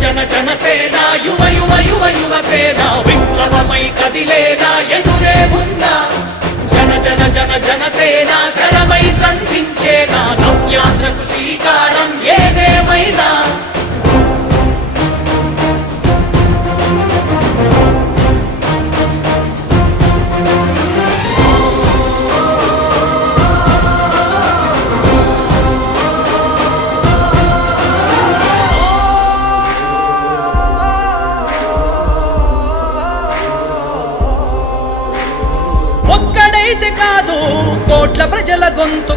జన జన జన జనసేన యువ యువ యువ యువ సేన విప్లవమై కదిలేదా ఎదురే ఉందా జన జన జన జనసేన శరమై సంధించేనా నవ్యాంధ్రకు శ్రీకారం ఏదేమైనా?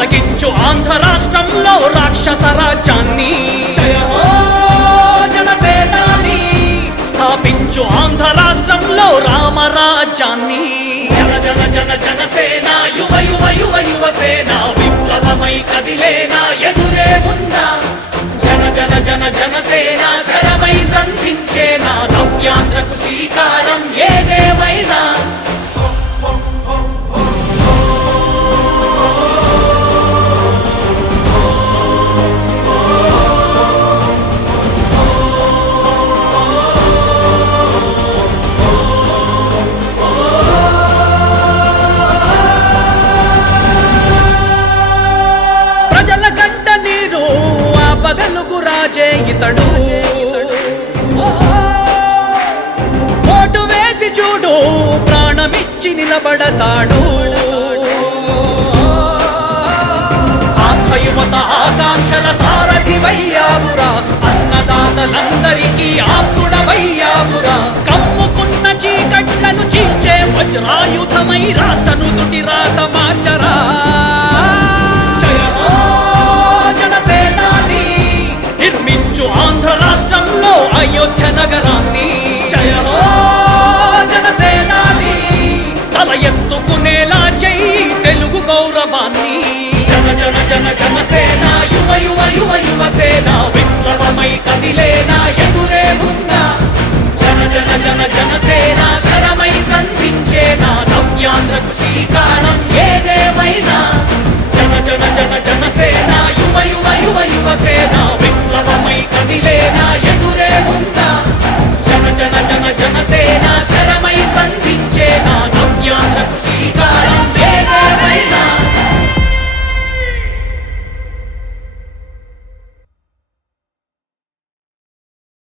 తొలగించు ఆంధ్ర రాష్ట్రంలో రాక్షస రాజ్యాన్ని. స్థాపించు ఆంధ్ర రాష్ట్రంలో రామరాజ్యాన్ని జన జన జన జనసేన యువ యువ యువ యువ సేన విప్లవమై కదిలేనా ఎదురే ఉందా జన జన జన జనసేన శరమై సంధించేనా నవ్యాంధ్రకు శ్రీకారం ఆ రాజే ఇతడు. ఓటు వేసి చూడు ప్రాణమిచ్చి నిలబడతాడు. ఆత్మయువత ఆకాంక్షల సారథి వయ్యాబురా అన్నదాతలందరికీ ఆత్ముడవయ్యావురా. కమ్ముకున్న చీకట్లను చీల్చే వజ్రాయుధమై రాష్ట్రను తుటి రాత మార్చరా. నిర్మించు ఆంధ్ర రాష్ట్రంలో అయోధ్య నగరాన్ని. జయ జనసేనాని. తల ఎత్తుకునేలా చెయ్యి తెలుగు గౌరవాన్ని. జన జన జన జనసేన యువ యువ యువ యువ సేన. విప్లవమై కదిలేనా ఎదురే ఉందా జన జన జన జనసేన శరమై సంధించేనా. నవ్యాంధ్రకు శ్రీకారం